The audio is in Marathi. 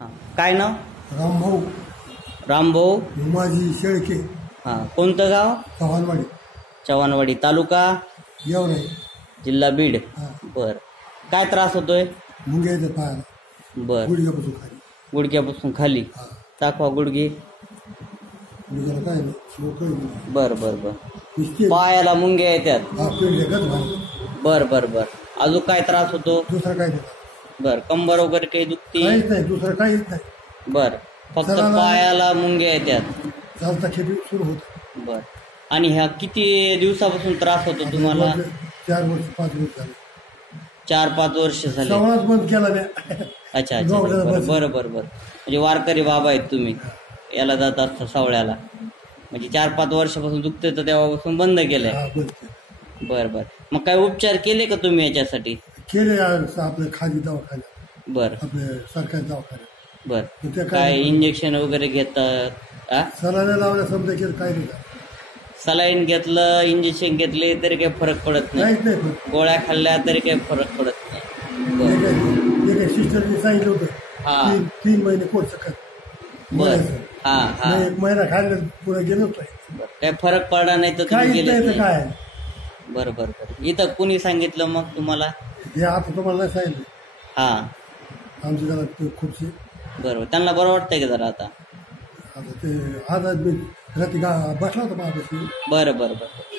हा. काय नाव? रामभाऊ रामभाऊ उमाजी शेळके, हा. कोणतं गाव? चव्हाणवाडी, चव्हाणवाडी, तालुका येवराई. जिल्हा बीड. हा. बर. काय त्रास होतोय? मुंग्या येतात पायाला, बर. गुडघ्यापासून खाली. गुडघ्यापासून खाली. हा. दाखवा गुडघे. गुडघ्याला काय नाही, शिवकळी नाही. बर बर बर. नुसते पायाला मुंग्या येतात. हा, पेट जगत भारी. बर बर बर. अजून काय त्रास होतो? दुसरं काही नाही, बर. कंबर वगैरे काही दुखती? काहीच नाही, दुसरं काहीच नाही. बर. फक्त चला ना. पायाला मुंग्या येतात. चालता खेपी सुरू होत. बर. आणि ह्या किती दिवसापासून त्रास होतो तुम्हाला? 4 वर्ष 5 वर्ष झाले. 4-5 वर्ष झाले. श्रावणात बंद केला मी. अच्छा अच्छा. बरं बरं बरं. म्हणजे वारकरी बाबा आहेत तुम्ही, याला जात असता सावळ्याला. म्हणजे 4-5 वर्षापासून दुखते तर तेव्हापासून बंद केलंय. हा, बंद केलं. बरं बरं. मग काय उपचार केले का तुम्ही याच्यासाठी? केले आपले खाली दवाखान्यात, बर आपले सरकारी दवाखान्यात. बर. मग ते काय इंजेक्शन वगैरे घेतात? सराने लावल्या समजा केलं, काही नाही झालं. सलाईन घेतलं, इंजेक्शन घेतले तरी काही फरक पडत नाही. काहीच नाही पण. गोळ्या खाल्ल्या तरी काही फरक पडत नाही. बर. सिस्टरने सांगितलं हा. होतं 3 महिने कोर्स कर. बर. हा हा. 1 महिना खाल्लं, पुढे गेलोच नाही. बर. काय फरक पडला नाही तर तुम्ही काहीच गेले नाही तर नाही. काय. बरं बरं बरं. इथं कुणी सांगितलं मग तुम्हाला? हे आता तुम्हाला नाही सांगितलं, हा. आमच्या घरात खूपशी. बरोबर. त्यांना बरं वाटतंय का जरा आता? आता ते आज मी रात्री बसला होता माझ्यापाशी. बरं बरं बरं.